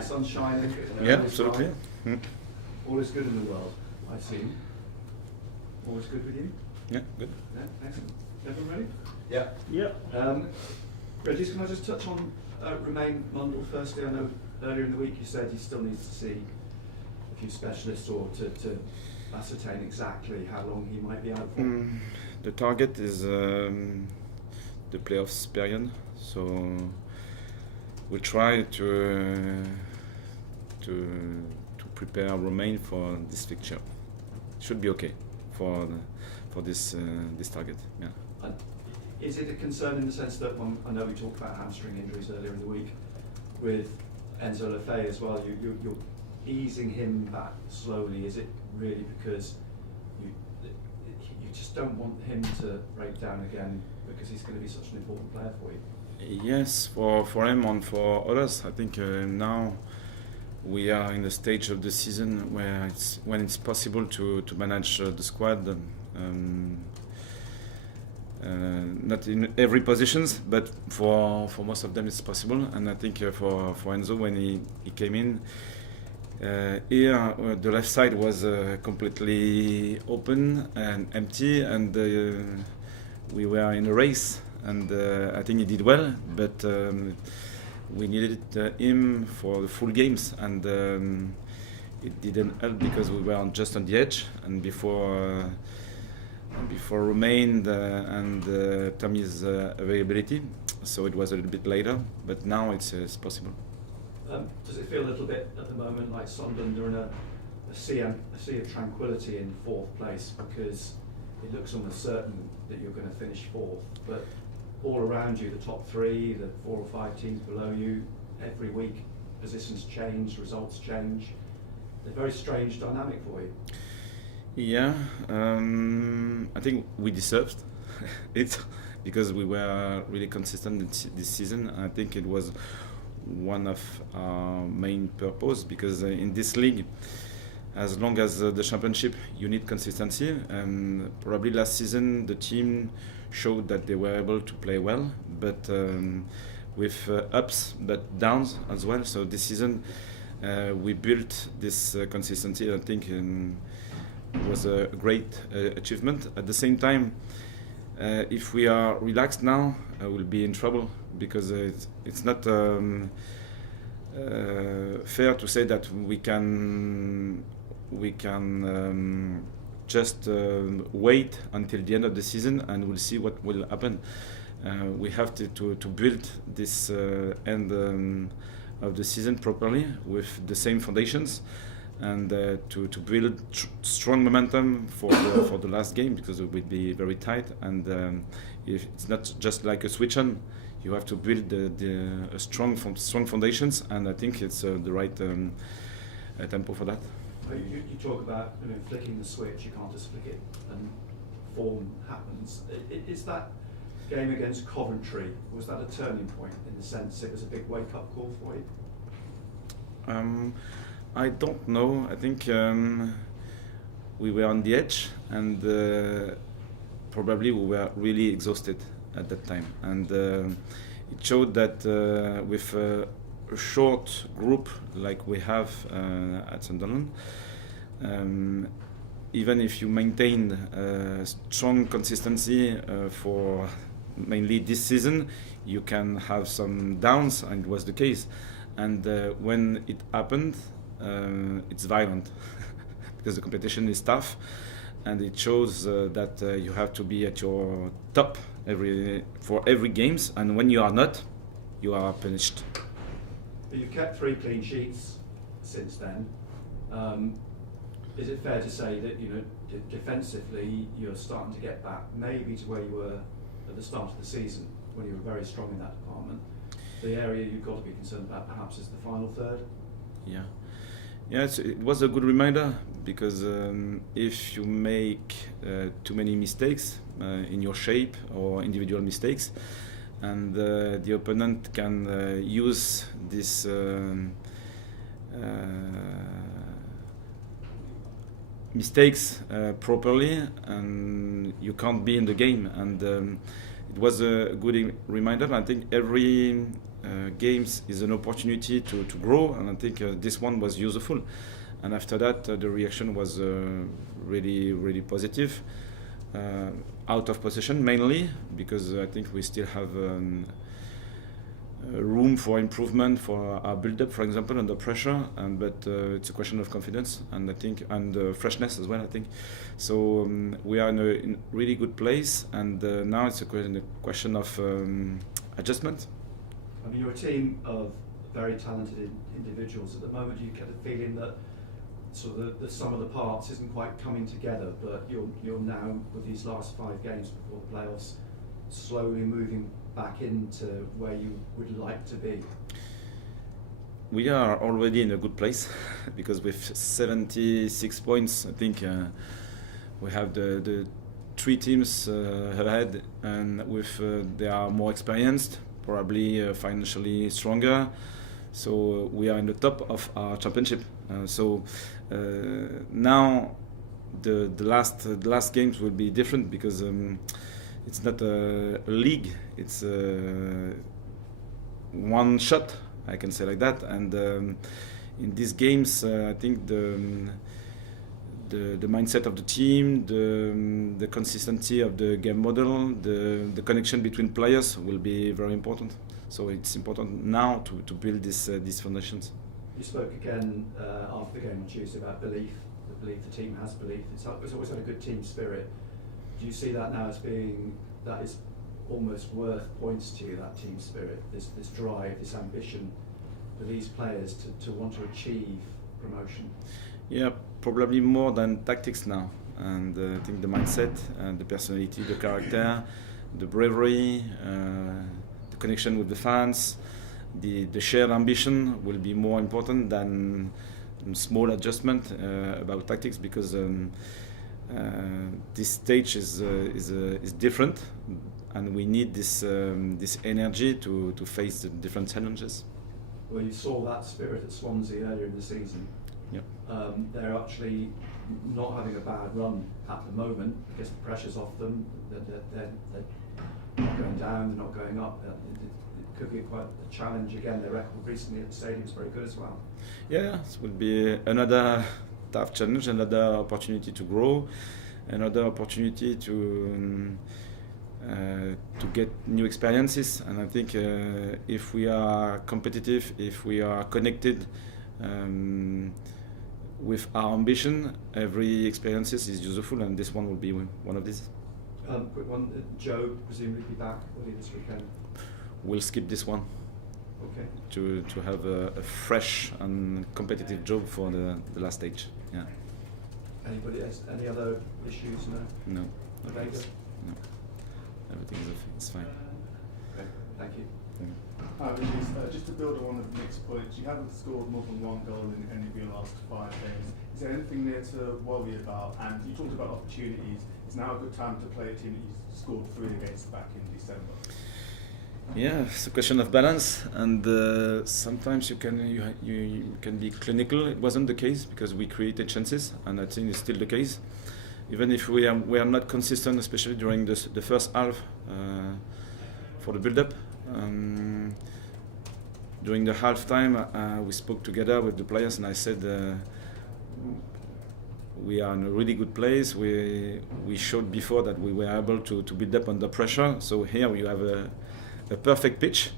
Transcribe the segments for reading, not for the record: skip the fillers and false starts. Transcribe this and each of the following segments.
Sun's shining. Yeah, absolutely. All is good in the world, I assume. All is good with you? Yeah, good. Yeah, excellent. Everyone ready? Yeah. Yeah. Régis, can I just touch on Romain Mundle firstly? I know earlier in the week you said he still needs to see a few specialists or to ascertain exactly how long he might be out for. The target is the playoffs period, so we'll try to prepare Romain for this fixture. Should be okay for this target. Yeah. Is it a concern in the sense that I know we talked about hamstring injuries earlier in the week with Enzo Lefebvre as well? You're easing him back slowly. Is it really because you just don't want him to break down again because he's going to be such an important player for you? Yes, for him and for others. I think now we are in the stage of the season where when it's possible to manage the squad. Not in every positions, but for most of them it's possible. And I think for Enzo, when he came in here, the left side was completely open and empty, and we were in a race. And I think he did well, but we needed him for the full games, and it didn't help because we were just on the edge. And before Romain and Tommy's availability, so it was a little bit later, but now it's possible. Does it feel a little bit at the moment like Sunderland are in a sea of tranquility in fourth place, because it looks almost certain that you're going to finish fourth, but all around you, the top three, the 4 or 5 teams below you, every week positions change, results change. They're a very strange dynamic for you. Yeah, I think we deserved it because we were really consistent this season. I think it was one of our main purpose, because in this league, as long as the championship, you need consistency. And probably last season the team showed that they were able to play well, but with ups but downs as well. So this season we built this consistency. I think it was a great achievement. At the same time, if we are relaxed now, we'll be in trouble, because it's not fair to say that we can just wait until the end of the season and we'll see what will happen. We have to build this end of the season properly with the same foundations, and to build strong momentum for the last game, because it will be very tight, and if it's not just like a switch on, you have to build the strong foundations, and I think it's the right tempo for that. You talk about flicking the switch. You can't just flick it and form happens. Is that game against Coventry, was that a turning point in the sense it was a big wake-up call for you? I don't know. I think we were on the edge, and probably we were really exhausted at that time. And it showed that with a short group like we have at Sunderland, even if you maintain strong consistency for mainly this season, you can have some downs, and it was the case. And when it happened, it's violent because the competition is tough, and it shows that you have to be at your top for every games, and when you are not, you are punished. You've kept 3 clean sheets since then. Is it fair to say that defensively you're starting to get back maybe to where you were at the start of the season, when you were very strong in that department? The area you've got to be concerned about perhaps is the final third? Yeah, it was a good reminder, because if you make too many mistakes in your shape or individual mistakes, and the opponent can use this mistakes properly, and you can't be in the game. And it was a good reminder. I think every games is an opportunity to grow, and I think this one was useful. And after that, the reaction was really positive. Out of possession mainly, because I think we still have room for improvement for our build-up, for example, under pressure. But it's a question of confidence, and I think freshness as well. I think so. We are in a really good place, and now it's a question of adjustment. I mean, you're a team of very talented individuals. At the moment, do you get the feeling that sort of the sum of the parts isn't quite coming together, but you're now, with these last 5 games before the playoffs, slowly moving back into where you would like to be? We are already in a good place because with 76 points, I think we have the 3 teams ahead, and with they are more experienced, probably financially stronger. So we are in the top of our championship. Now the last games will be different because it's not a league. It's one shot, I can say like that. And in these games, I think the mindset of the team, the consistency of the game model, the connection between players will be very important. So it's important now to build these foundations. You spoke again after the game on Tuesday about belief. The belief the team has belief. It's always had a good team spirit. Do you see that now as being that is almost worth points to you, that team spirit, this drive, this ambition for these players to want to achieve promotion? Yeah, probably more than tactics now. And I think the mindset, the personality, the character, the bravery, the connection with the fans, the shared ambition will be more important than small adjustment about tactics, because this stage is different, and we need this energy to face the different challenges. Well, you saw that spirit at Swansea earlier in the season. Yep. They're actually not having a bad run at the moment because the pressure's off them. They're not going down, they're not going up. It could be quite a challenge again. Their record recently at the stadium is very good as well. Yeah, it will be another tough challenge, another opportunity to grow, another opportunity to get new experiences. And I think if we are competitive, if we are connected with our ambition, every experience is useful, and this one will be one of these. Quick one, Joe presumably be back early this weekend. We'll skip this one. Okay. To have a fresh and competitive job for the last stage. Yeah. Anybody else? Any other issues? No. No. Okay. No. Everything is fine. Okay. Thank you. Hi, Régis. Just to build on one of Nick's points, you haven't scored more than 1 goal in any of your last 5 games. Is there anything there to worry about? And you talked about opportunities. Is now a good time to play a team that you scored 3 against back in December? Yeah, it's a question of balance, and sometimes you can be clinical. It wasn't the case because we created chances, and I think it's still the case. Even if we are not consistent, especially during the first half for the build-up. During the half-time, we spoke together with the players, and I said we are in a really good place. We showed before that we were able to build up under pressure. So here you have a perfect pitch,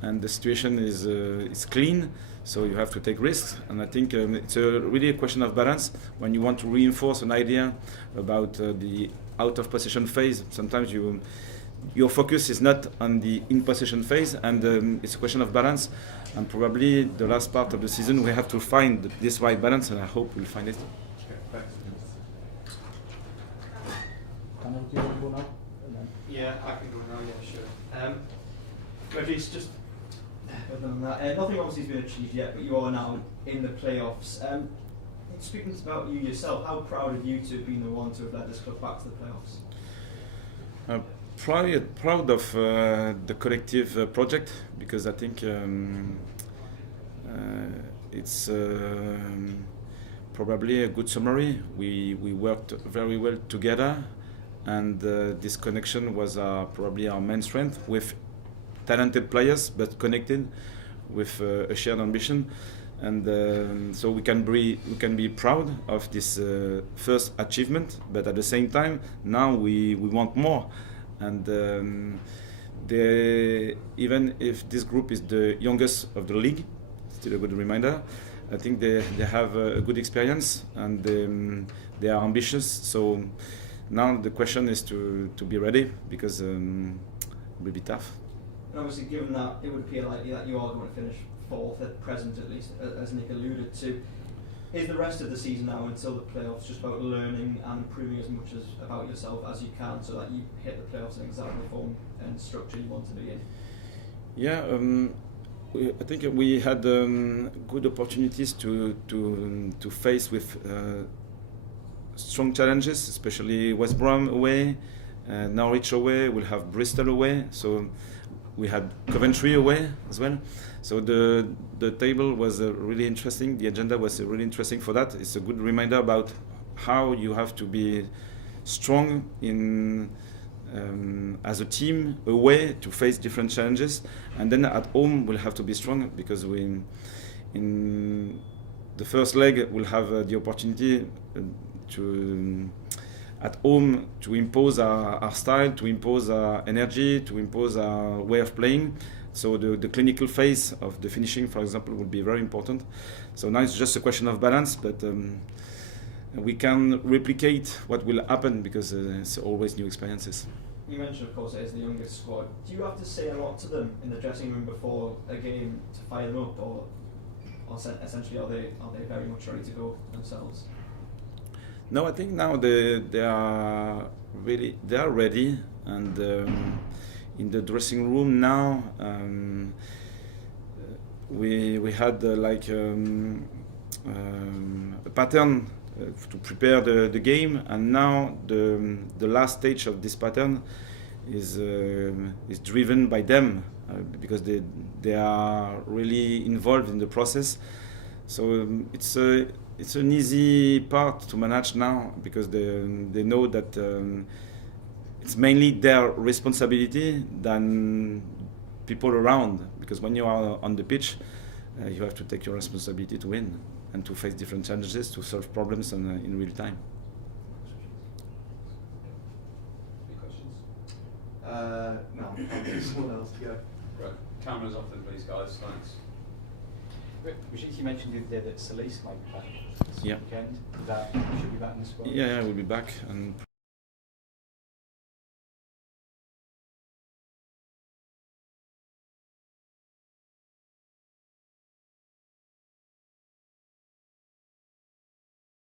and the situation is clean. So you have to take risks, and I think it's really a question of balance. When you want to reinforce an idea about the out of possession phase, sometimes your focus is not on the in possession phase, and it's a question of balance. And probably the last part of the season we have to find this right balance, and I hope we'll find it. Okay, thanks. Daniel, do you want to go now? Yeah, I can go now. Yeah, sure. Régis, just Other than that, nothing obviously has been achieved yet, but you are now in the playoffs. Speaking about you yourself, how proud of you to have been the one to have led this club back to the playoffs? Proud of the collective project, because I think it's probably a good summary. We worked very well together, and this connection was probably our main strength, with talented players but connected with a shared ambition. And so we can be proud of this first achievement, but at the same time now we want more. And even if this group is the youngest of the league, still a good reminder, I think they have a good experience, and they are ambitious. So now the question is to be ready, because it will be tough. And obviously, given that it would appear likely that you are going to finish fourth at present, at least, as Nick alluded to, is the rest of the season now until the playoffs just about learning and improving as much about yourself as you can, so that you hit the playoffs in exactly the form and structure you want to be in? Yeah, I think we had good opportunities to face with strong challenges, especially West Brom away, Norwich away. We'll have Bristol away, so we had Coventry away as well. So the table was really interesting. The agenda was really interesting for that. It's a good reminder about how you have to be strong in as a team away to face different challenges, and then at home we'll have to be strong, because in the first leg we'll have the opportunity to at home to impose our style, to impose our energy, to impose our way of playing. So the clinical phase of the finishing, for example, would be very important. So now it's just a question of balance, but we can replicate what will happen, because it's always new experiences. You mentioned, of course, it is the youngest squad. Do you have to say a lot to them in the dressing room before a game to fire them up, or essentially are they very much ready to go themselves? No, I think now they are ready, and in the dressing room now we had a pattern to prepare the game, and now the last stage of this pattern is driven by them, because they are really involved in the process. So it's an easy part to manage now, because they know that it's mainly their responsibility than people around, because when you are on the pitch, you have to take your responsibility to win and to face different challenges, to solve problems in real time. Any questions? No. Someone else to go. Right, cameras off then, please, guys. Thanks. Régis, you mentioned the other day that Solis might be back this Yeah. weekend. That should be back in the squad. Yeah, we'll be back, and